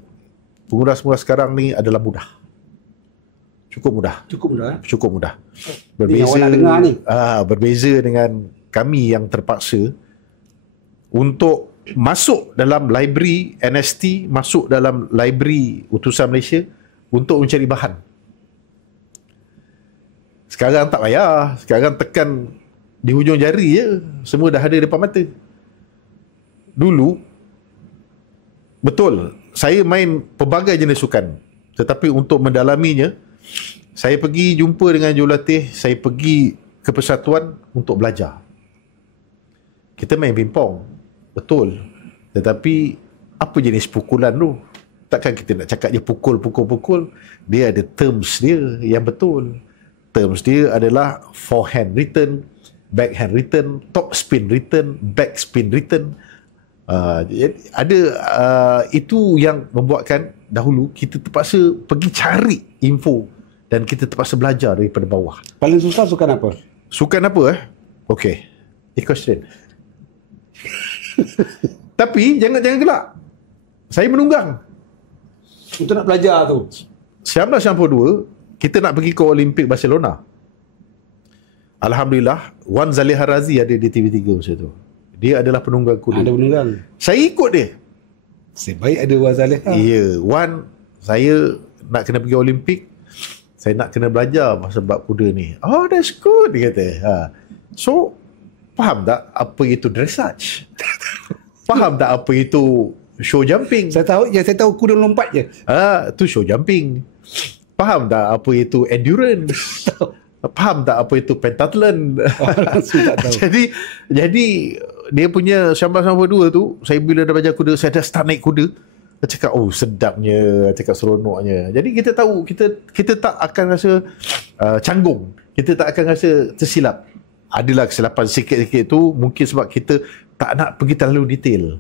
pengulas-pengulas sekarang ni adalah mudah. Cukup mudah. Berbeza, nak dengar ni. Berbeza dengan kami yang terpaksa untuk masuk dalam library NST, masuk dalam library Utusan Malaysia untuk mencari bahan. Sekarang tak payah. Sekarang tekan di hujung jari je, semua dah ada depan mata. Dulu betul, saya main pelbagai jenis sukan, tetapi untuk mendalaminya, saya pergi jumpa dengan jurulatih, saya pergi ke persatuan untuk belajar. Kita main pingpong, betul, tetapi apa jenis pukulan tu? Takkan kita nak cakap dia pukul. Dia ada terms dia yang betul. Terms dia adalah forehand return, backhand return, top spin return, back spin return. Itu yang membuatkan dahulu kita terpaksa pergi cari info dan kita terpaksa belajar daripada bawah. Paling susah sukan apa? Sukan apa Okey, question. Tapi jangan gelak. Saya menunggang untuk nak belajar tu. 1992 kita nak pergi ke Olimpik Barcelona. Alhamdulillah, Wan Zaliha Razi ada di TV3 masa tu. Dia adalah penunggang kuda. Ada penunggang. Saya ikut dia. Sebaik ada Wan Zaliha. Ya, Wan, saya nak kena pergi Olimpik. Saya nak kena belajar pasal bab kuda ni. Oh, that's good, dia kata. So, faham tak apa itu dressage? Faham tak apa itu show jumping? Saya tahu kuda lompat je. Tu show jumping. Faham tak apa itu endurance? Faham tak apa itu pentathlon? Tak tahu. jadi dia punya 1992 tu, saya bila dah belajar kuda, saya dah start naik kuda. Saya cakap, oh sedapnya, cakap seronoknya. Jadi kita tahu, kita tak akan rasa canggung. Kita tak akan rasa tersilap. Adalah kesilapan sikit-sikit tu, mungkin sebab kita tak nak pergi terlalu detail.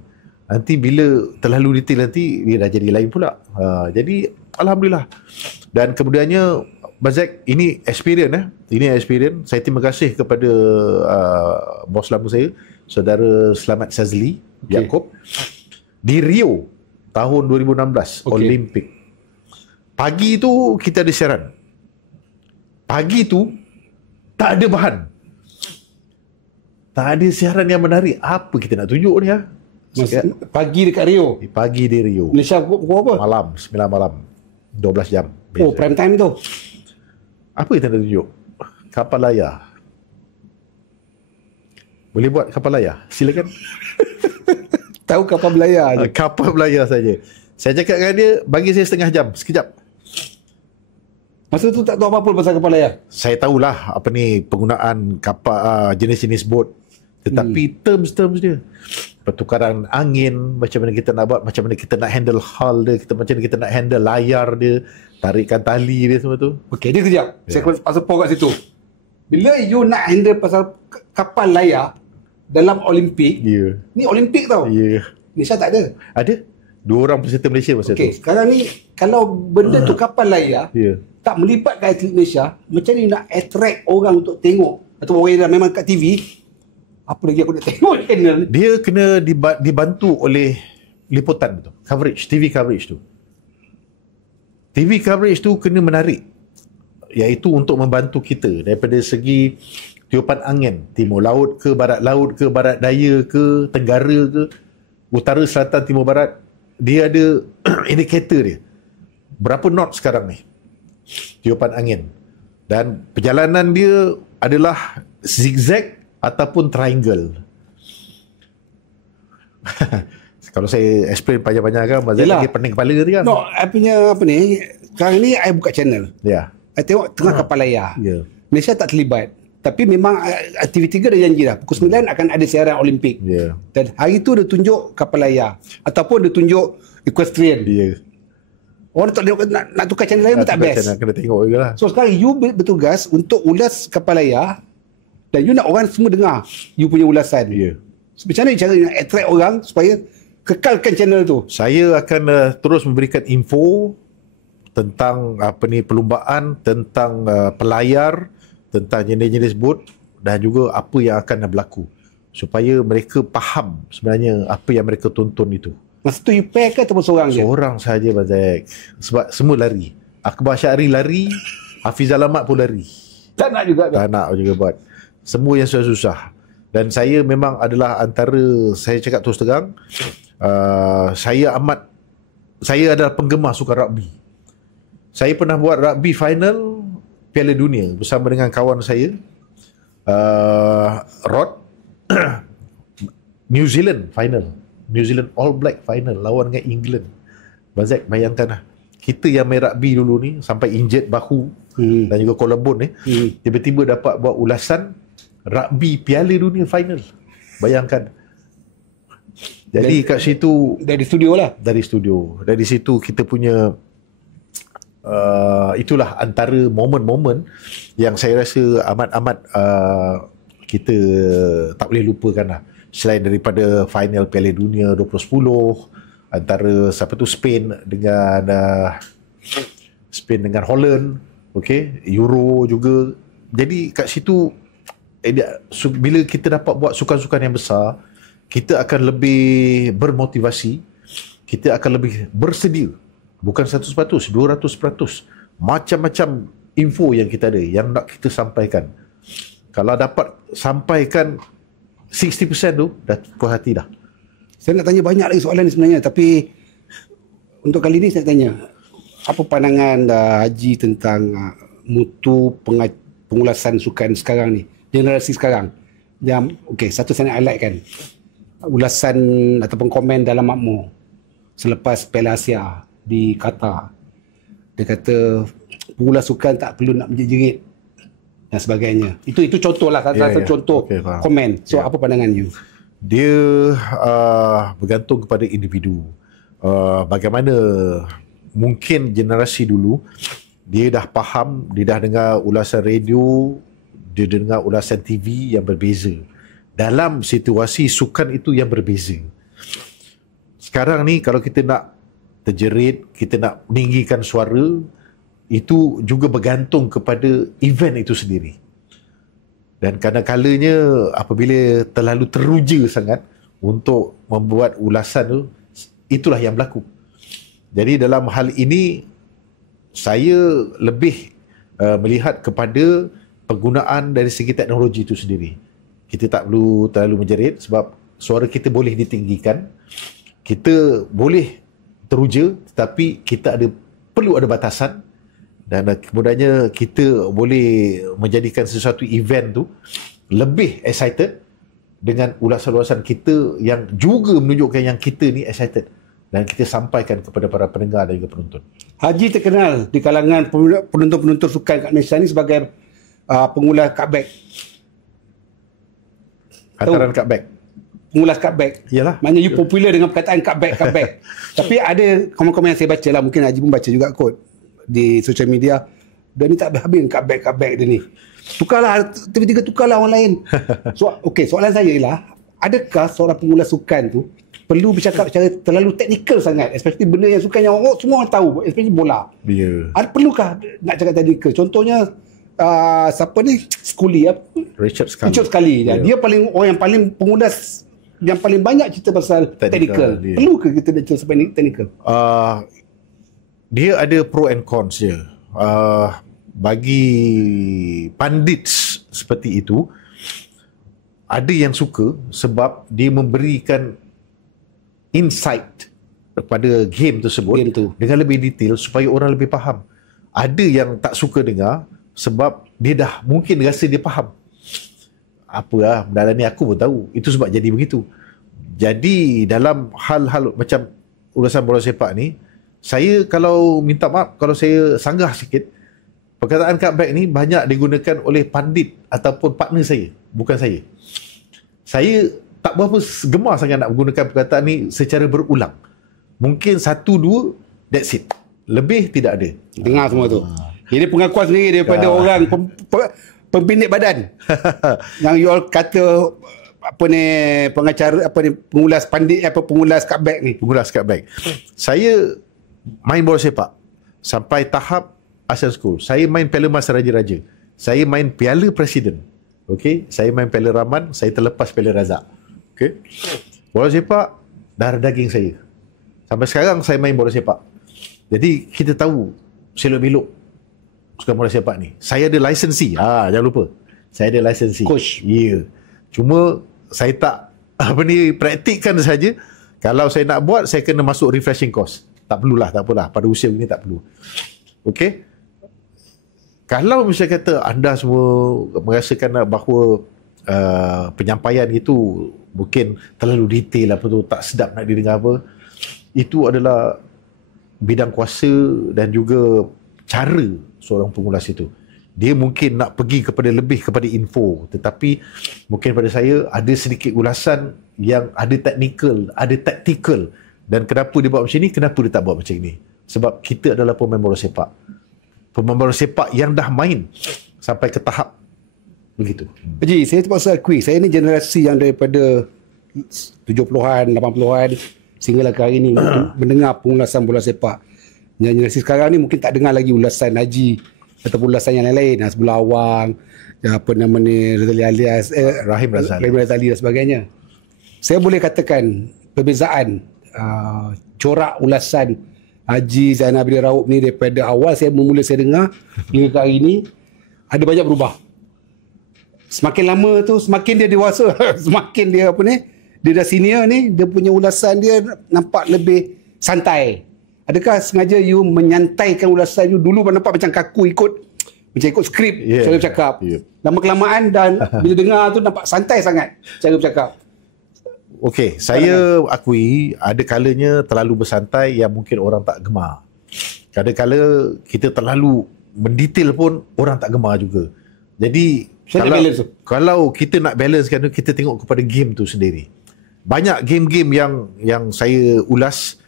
Nanti bila terlalu detail nanti, dia dah jadi lain pula. Jadi, Alhamdulillah. Dan kemudiannya, Bazek, ini experience. Ini experience. Saya terima kasih kepada bos lama saya, Saudara Selamat Sazli Yaakob. Di Rio, tahun 2016, Olimpik. Pagi tu kita ada siaran. Pagi tu tak ada bahan. Tak ada siaran yang menarik. Apa kita nak tunjuk ni Pagi dekat Rio. Pagi di Rio. Malaysia pukul apa? Malam, 9 malam. 12 jam. Oh, prime time tu. Apa kita nak tunjuk? Kapal layar. Boleh buat kapal layar? Silakan. Tahu kapal belayar je. Kapal belayar saja. Saya cakap dengan dia, bagi saya setengah jam, sekejap. Masa tu tak tahu apa-apa pasal kapal layar. Saya tahulah apa ni penggunaan kapal, jenis-jenis bot. Tetapi terms dia, pertukaran angin, macam mana kita nak buat, macam mana kita nak handle hull dia, macam mana kita nak handle layar dia, tarikan tali dia semua tu. Okey, dia kejap. Saya pasal pause kat situ. Bila you nak handle pasal kapal layar dalam Olimpik, ni Olimpik tau. Malaysia tak ada. Ada? 2 orang peserta Malaysia masa tu. Sekarang ni kalau benda tu kapal layar, tak melibatkan atlet Malaysia, macam ni nak attract orang untuk tengok, atau orang yang memang kat TV, apa lagi aku nak tengok channel ni? Dia kena dibantu oleh liputan tu, coverage, TV coverage tu. TV coverage tu kena menarik, iaitu untuk membantu kita daripada segi tiupan angin, timur laut ke barat laut ke barat daya ke tenggara ke utara selatan timur barat. Dia ada indikator dia, berapa knot sekarang ni tiupan angin, dan perjalanan dia adalah zigzag ataupun triangle. Kalau saya explain panjang-panjang kan, Mazal lagi pening kepala dia kan. No, I punya apa ni, sekarang ni I buka channel. I tengok tengah kapal layar. Malaysia tak terlibat. Tapi memang TV3 dah janji dah. Pukul 9 akan ada siaran Olimpik. Dan hari tu dia tunjuk kapal layar. Ataupun dia tunjuk equestrian. Orang tak nak tukar channel lain pun tak best. Kena tengok juga lah. So sekarang you bertugas untuk ulas kapal layar. Dan you nak orang semua dengar you punya ulasan. So, macam mana cara nak attract orang supaya kekalkan channel tu? Saya akan terus memberikan info tentang perlumbaan, tentang pelayar, tentang jenis-jenis bot dan juga apa yang akan berlaku, supaya mereka faham sebenarnya apa yang mereka tonton itu. Masa tu you pair ke ataupun seorang je? Seorang sahaja, Bazek. Sebab semua lari. Akbar Syahri lari, Hafiz Alamat pun lari. Tak nak juga buat. Semua yang susah-susah. Dan saya memang adalah antara, saya cakap terus terang, saya adalah penggemar sukan rugby. Saya pernah buat rugby final Piala Dunia bersama dengan kawan saya, Rod. New Zealand final, New Zealand All Black final lawan dengan England. Bazek, bayangkan lah, kita yang main rugby dulu ni sampai injet bahu dan juga collarbone ni, tiba-tiba dapat buat ulasan rugby Piala Dunia final. Bayangkan. Jadi kat situ, dari studio lah. Dari studio. Dari situ kita punya itulah antara momen-momen yang saya rasa amat-amat kita tak boleh lupakan lah. Selain daripada final Piala Dunia 2010 antara siapa tu, Spain dengan Holland, okey, Euro juga. Jadi kat situ bila kita dapat buat sukan-sukan yang besar, kita akan lebih bermotivasi, kita akan lebih bersedia, bukan 100%, 200%. Macam-macam info yang kita ada, yang nak kita sampaikan. Kalau dapat sampaikan 60% tu, dah puas hati dah. Saya nak tanya banyak lagi soalan ni sebenarnya, tapi untuk kali ni saya tanya, apa pandangan Haji tentang mutu pengulasan sukan sekarang ni, generasi sekarang? Yang okey, satu saya nak highlight kan, ulasan ataupun komen dalam makmur selepas Piala Asia di Qatar. Dia kata pengulas sukan tak perlu nak menjerit dan sebagainya. Itu contohlah, satu contoh komen. So apa pandangan you? Dia bergantung kepada individu. Bagaimana mungkin generasi dulu dia dah faham, dia dah dengar ulasan radio, dia dengar ulasan TV yang berbeza. Dalam situasi sukan itu yang berbeza. Sekarang ni kalau kita nak terjerit, kita nak meninggikan suara, itu juga bergantung kepada event itu sendiri. Dan kadang-kalanya apabila terlalu teruja sangat untuk membuat ulasan tu, itulah yang berlaku. Jadi dalam hal ini saya lebih melihat kepada penggunaan dari segi teknologi itu sendiri. Kita tak perlu terlalu menjerit sebab suara kita boleh ditinggikan. Kita boleh teruja, tetapi kita perlu ada batasan. Dan kemudiannya kita boleh menjadikan sesuatu event tu lebih excited dengan ulasan-ulasan kita yang juga menunjukkan yang kita ni excited, dan kita sampaikan kepada para pendengar dan juga penonton. Haji terkenal di kalangan penonton-penonton sukan kat Malaysia ni sebagai pengulas cutback. Hantaran cutback. Pengulas cutback. Yalah. Maknanya you popular dengan perkataan cutback. Tapi ada komen-komen yang saya baca lah, mungkin Haji pun baca juga kot di social media, dia ni tak habis-habis cutback dia ni. Tukarlah, tiba-tiba tukarlah orang lain. Soalan saya ialah, adakah seorang pengulas sukan tu perlu bercakap secara terlalu teknikal sangat, especially benda yang sukan yang semua orang tahu, especially bola? Perlukah nak cakap teknikal? Contohnya siapa ni? Richard Scully. Dia paling orang yang paling pengulas yang paling banyak cerita pasal teknikal. Perlukah kita nak cerita sampai teknikal? Dia ada pro and cons dia. Bagi pandit seperti itu, ada yang suka sebab dia memberikan insight kepada game tersebut dengan lebih detail supaya orang lebih faham. Ada yang tak suka dengar sebab dia dah mungkin rasa dia faham. Apalah, dalam ni aku pun tahu. Itu sebab jadi begitu. Jadi dalam hal-hal macam ulasan bola sepak ni, saya kalau minta maaf kalau saya sanggah sikit, perkataan cutback ni banyak digunakan oleh pandit ataupun partner saya, bukan saya. Saya tak berapa gemar sangat nak menggunakan perkataan ni secara berulang. Mungkin 1, 2, that's it. Lebih tidak ada. Dengar semua tu. Ini pengakuan sendiri daripada orang pembindik badan. Yang you all kata pengacara pengulas pandit pengulas cutback ni. Pengulas cutback. Saya main bola sepak sampai tahap Asian School. Saya main Piala Mas Raja-Raja. Saya main Piala Presiden. Okey, saya main Piala Rahman, saya terlepas Piala Razak. Okey. Bola sepak darah daging saya. Sampai sekarang saya main bola sepak. Jadi kita tahu selok-belok sukan bola sepak ni. Saya ada lisensi. Jangan lupa. Saya ada lisensi. Coach. Ya. Yeah. Cuma saya tak praktikkan saja. Kalau saya nak buat, saya kena masuk refreshing course. Tak perlulah, tak apalah. Pada usia ini tak perlu. Okey. Kalau misalnya kata anda semua merasakan bahawa penyampaian itu mungkin terlalu detail apa tu, tak sedap nak didengar apa, itu adalah bidang kuasa dan juga cara seorang pengulas itu. Dia mungkin nak pergi kepada info, tetapi mungkin pada saya ada sedikit ulasan yang ada technical, ada tactical. Dan kenapa dia buat macam ni, kenapa dia tak buat macam ni? Sebab kita adalah pemain bola sepak. Pemain bola sepak yang dah main sampai ke tahap begitu. Haji, saya terpaksa akui, saya ni generasi yang daripada 70-an, 80-an sehinggalah ke hari ni mendengar pengulasan bola sepak. Generasi sekarang ni mungkin tak dengar lagi ulasan Haji ataupun ulasan yang lain-lain, Hasbullah Awang, apa nama ni, Razali Alias, Rahim Razali dan sebagainya. Saya boleh katakan perbezaan corak ulasan Haji Zainal Abidin Raub ni daripada awal saya dengar hingga ke hari ni ada banyak berubah. Semakin lama tu semakin dia dewasa, semakin dia dia dah senior ni, dia punya ulasan dia nampak lebih santai. Adakah sengaja you menyantaikan ulasan you? Dulu nampak macam kaku ikut skrip cara bercakap. Lama kelamaan dan bila dengar tu nampak santai sangat cara bercakap. Okey, saya akui ada kalanya terlalu bersantai yang mungkin orang tak gemar. Kadang-kala kita terlalu mendetail pun orang tak gemar juga. Jadi kalau kita nak balancekan tu, kita tengok kepada game tu sendiri. Banyak game-game yang saya ulas,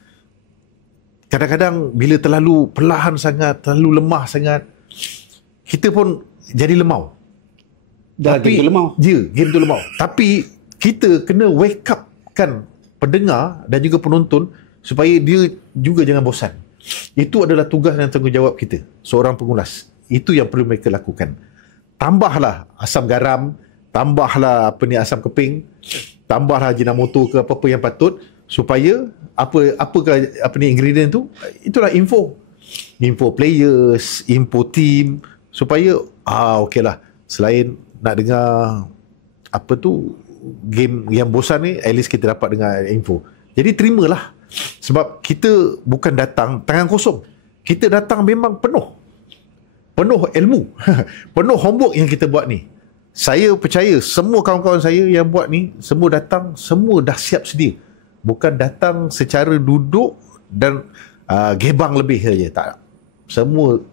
kadang-kadang bila terlalu perlahan sangat, terlalu lemah sangat, kita pun jadi lemau. Game tu lemau. Game tu lemau. Tapi kita kena wake up kan pendengar dan juga penonton supaya dia juga jangan bosan. Itu adalah tugas dan tanggungjawab kita, seorang pengulas. Itu yang perlu mereka lakukan. Tambahlah asam garam, tambahlah asam keping, tambahlah Ajinomoto ke apa-apa yang patut supaya ingredient tu, itulah info players, info team, supaya okeylah, selain nak dengar game yang bosan ni, at least kita dapat dengar info. Jadi terimalah, sebab kita bukan datang tangan kosong. Kita datang memang penuh ilmu, penuh homework yang kita buat ni. Saya percaya semua kawan-kawan saya yang buat ni, semua datang, semua dah siap sedia. Bukan datang secara duduk dan gebang lebih saja, tak. Semua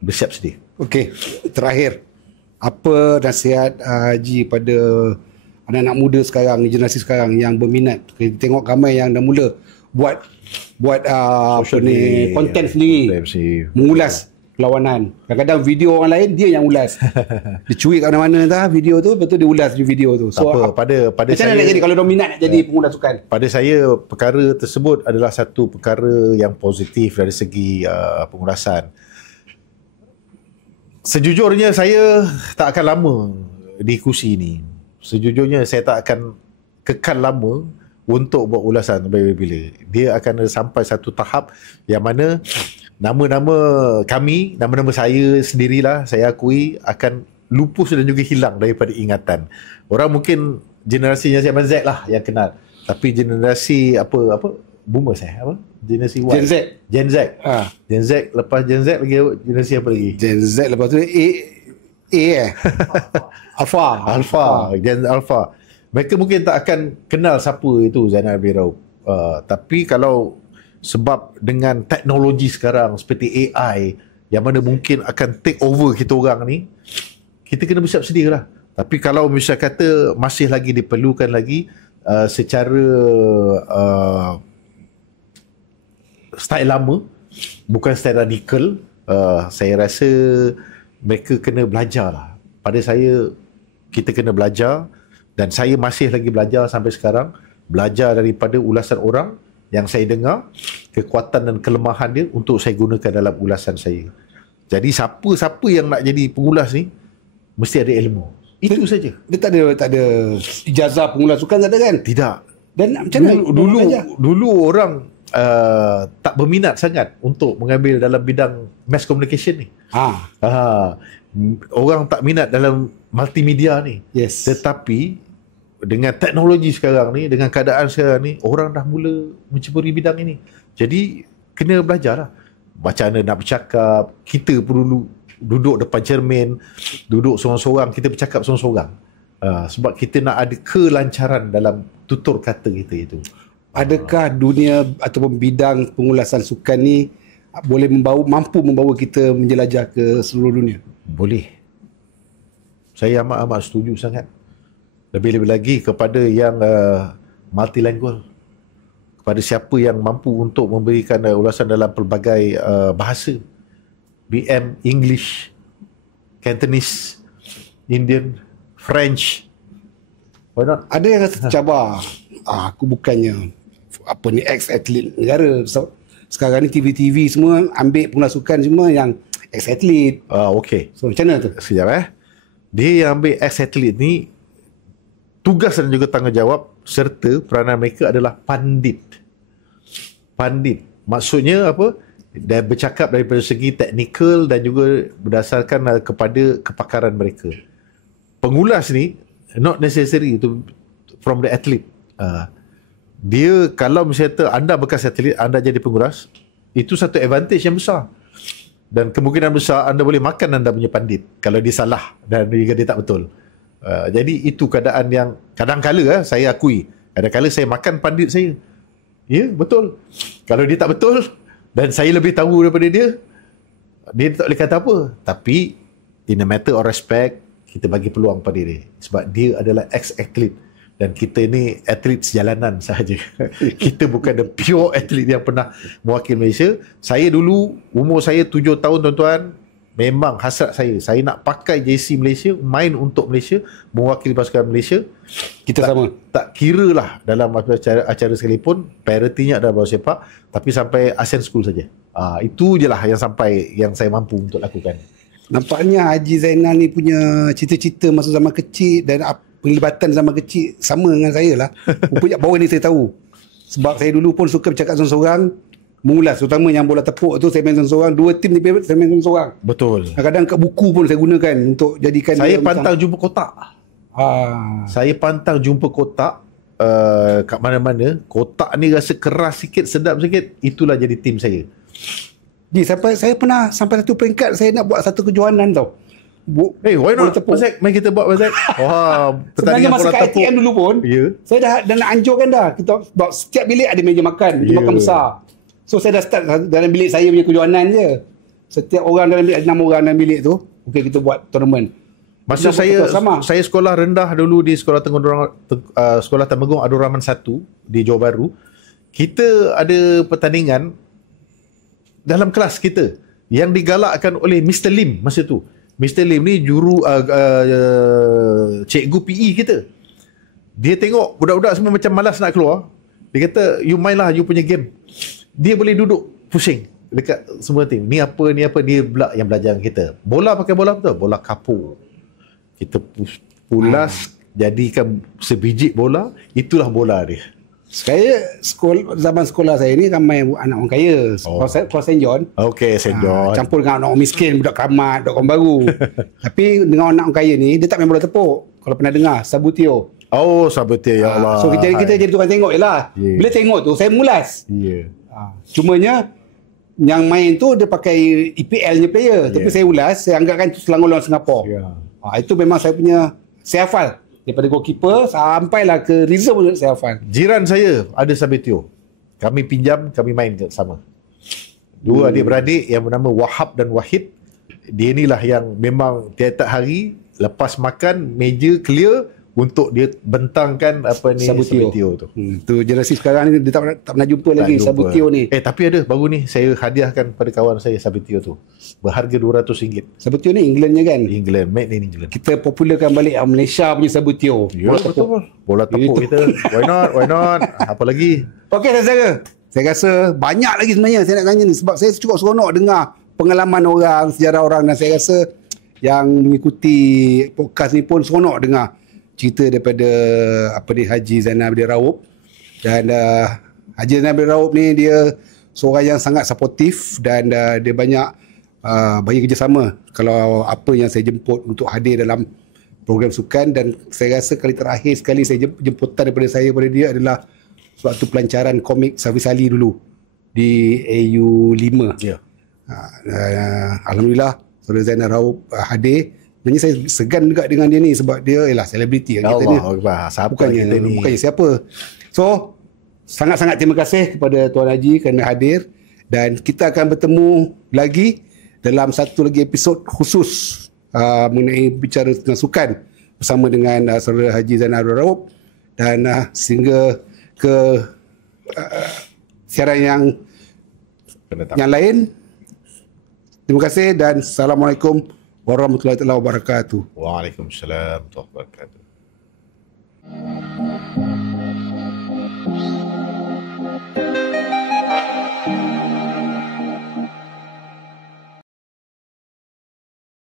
bersiap sedia. Okey, terakhir, apa nasihat Haji pada anak-anak muda sekarang, generasi sekarang yang berminat? Kita tengok ramai yang dah mula buat konten sendiri, mengulas perlawanan. Kadang-kadang video orang lain dia yang ulas. Dia curi kat mana-mana entah video tu, betul dia ulas di video tu. So pada macam mana nak jadi kalau dominat nak jadi pengulas sukan? Pada saya perkara tersebut adalah satu perkara yang positif dari segi pengulasan. Sejujurnya saya tak akan lama di kursi ini. Sejujurnya saya tak akan kekal lama untuk buat ulasan bila-bila. Dia akan sampai satu tahap yang mana nama-nama kami, nama-nama saya sendirilah, saya akui akan lupus dan juga hilang daripada ingatan. Orang mungkin generasinya Abang Z lah yang kenal. Tapi generasi Boomer saya generasi Y. Gen Z. Gen Z, lepas Gen Z lagi generasi apa lagi? Gen Z lepas tu Alpha. Gen Alpha. Mereka mungkin tak akan kenal siapa itu Zainal Abidin Raub. Tapi kalau sebab dengan teknologi sekarang seperti AI yang mana mungkin akan take over kita orang ni, kita kena bersiap sedia lah. Tapi kalau misalnya kata masih lagi diperlukan lagi secara style lama, bukan style radikal, saya rasa mereka kena belajar lah. Pada saya, kita kena belajar, dan saya masih lagi belajar sampai sekarang, belajar daripada ulasan orang yang saya dengar, kekuatan dan kelemahan dia untuk saya gunakan dalam ulasan saya. Jadi siapa yang nak jadi pengulas ni mesti ada ilmu. Itu saja. Dia tak ada ijazah pengulas sukan, tak ada kan? Tidak. Dan macam mana dulu orang tak berminat sangat untuk mengambil dalam bidang mass communication ni. Orang tak minat dalam multimedia ni. Yes. Tetapi dengan teknologi sekarang ni, dengan keadaan sekarang ni, orang dah mula menceburi bidang ini. Jadi kena belajar lah macam mana nak bercakap. Kita perlu duduk depan cermin, duduk seorang-seorang, kita bercakap seorang-seorang. Sebab kita nak ada kelancaran dalam tutur kata kita itu. Adakah dunia ataupun bidang pengulasan sukan ni boleh mampu membawa kita menjelajah ke seluruh dunia? Boleh. Saya amat-amat setuju sangat. Lebih-lebih lagi kepada yang multilingual. Kepada siapa yang mampu untuk memberikan ulasan dalam pelbagai bahasa. BM, English, Cantonese, Indian, French. Why not? Ada yang rasa tercabar. Aku bukannya ex-atlet negara. Sekarang ni TV-TV semua ambil pengasukan semua yang ex-atlet. Okay. So macam mana tu? Sekejap Dia yang ambil ex-atlet ni, tugas dan juga tanggungjawab serta peranan mereka adalah pandit. Pandit. Maksudnya apa? Dia bercakap daripada segi teknikal dan juga berdasarkan kepada kepakaran mereka. Pengulas ni not necessary to from the athlete. Dia kalau misalnya anda bekas atlet, anda jadi pengulas, itu satu advantage yang besar. Dan kemungkinan besar anda boleh makan anda punya pandit kalau dia salah dan dia tak betul. Jadi itu keadaan yang kadang-kala saya akui. Kadang-kala saya makan pandit saya. Ya, betul. Kalau dia tak betul dan saya lebih tahu daripada dia tak boleh kata apa. Tapi in a matter of respect, kita bagi peluang pada dia. Sebab dia adalah ex-atlet. Dan kita ni atlet sejalanan sahaja. Kita bukan the pure atlet yang pernah mewakili Malaysia. Saya dulu, umur saya 7 tahun tuan-tuan, memang hasrat saya nak pakai jersey Malaysia, main untuk Malaysia, mewakili pasukan Malaysia. Kita sama. Tak kira lah dalam acara sekalipun, prioritinya adalah bola sepak, tapi sampai ASEAN School saja. Itu je lah yang saya mampu untuk lakukan. Nampaknya Haji Zainal ni punya cita-cita masa zaman kecil dan penglibatan zaman kecil sama dengan saya lah. Rupanya baru ni saya tahu. Sebab saya dulu pun suka bercakap seorang-seorang, mengulas, terutama yang bola tepuk tu saya main seorang-seorang, 2 tim ni saya main seorang-seorang. Betul. Kadang-kadang kat buku pun saya gunakan untuk jadikan saya pantang jumpa kotak. Saya pantang jumpa kotak kat mana-mana. Kotak ni rasa keras sikit, sedap sikit, itulah jadi tim saya. Saya pernah sampai satu peringkat saya nak buat satu kejohanan tau. Why not? Mazek, mari kita buat Mazek. Sebenarnya masa kat ITM dulu pun, saya dah nak anjurkan dah. Kita buat setiap bilik ada meja makan, meja makan besar. So saya dah start dalam bilik saya punya kejohanan je. Setiap orang dalam bilik, 6 orang dalam bilik tu, okey kita buat tournament. Masa saya sekolah rendah dulu di Sekolah Temenggong Abdul Rahman 1 di Johor Bahru, kita ada pertandingan dalam kelas kita yang digalakkan oleh Mr. Lim masa tu. Mr. Lim ni cikgu PE kita. Dia tengok budak-budak semua macam malas nak keluar. Dia kata, you main lah, you punya game. Dia boleh duduk pusing dekat semua tim. Ni apa, dia pula yang belajar dengan kita. Bola pakai bola betul? Bola kapur. Kita pulas, jadikan sebiji bola, itulah bola dia. Zaman sekolah saya ni ramai anak orang kaya. Kelas St. John. Okey, St. John. Campur dengan anak orang miskin, budak keramat, budak orang baru. Tapi dengan anak orang kaya ni, dia tak main bola tepuk. Kalau pernah dengar, Sabutio. Sabutio, ya Allah. So kita jadi tukang tengok je lah. Bila tengok tu, saya mulas. Cumanya, yang main tu dia pakai EPL-nya player. Tapi saya ulas, saya anggapkan tu Selangor lawan Singapura. Itu memang saya hafal. Daripada goalkeeper sampailah ke reserve pun saya hafal. Jiran saya ada Sabitio. Kami pinjam, kami main sama. Dua adik-beradik yang bernama Wahab dan Wahid. Dia inilah yang memang tiap-tiap hari lepas makan meja clear untuk dia bentangkan Sabitio tu. Tu generasi sekarang ni dia tak pernah jumpa lagi Sabitio ni. Tapi ada baru ni saya hadiahkan pada kawan saya Sabitio tu. Berharga RM200. Sabitio ni Englandnya kan? England, made in England. Kita popularkan balik Malaysia punya Sabitio. Ya, betul. Bola tepuk kita. Why not? Apa lagi? Okey, saya rasa banyak lagi sebenarnya saya nak tanya ni sebab saya cukup seronok dengar pengalaman orang, sejarah orang, dan saya rasa yang mengikuti podcast ni pun seronok dengar cerita daripada Haji Zainal Abidin Raub. Dan Haji Zainal Abidin Raub ni dia seorang yang sangat supportif dan dia banyak bagi kerjasama kalau apa yang saya jemput untuk hadir dalam program sukan, dan saya rasa kali terakhir sekali saya jemputan daripada saya pada dia adalah suatu pelancaran komik Safi Ali dulu di AU 5. Ya. Alhamdulillah Saudara Zainal Raup hadir. Sebenarnya saya segan juga dengan dia ni sebab dia ialah selebriti kita ni. Bukannya siapa. So sangat-sangat terima kasih kepada Tuan Haji kerana hadir, dan kita akan bertemu lagi dalam satu lagi episod khusus mengenai bicara tentang sukan bersama dengan Saudara Haji Zainal Raup, dan sehingga ke siaran yang lain. Terima kasih dan Assalamualaikum warahmatullahi wabarakatuh. Waalaikumsalam warahmatullahi wabarakatuh.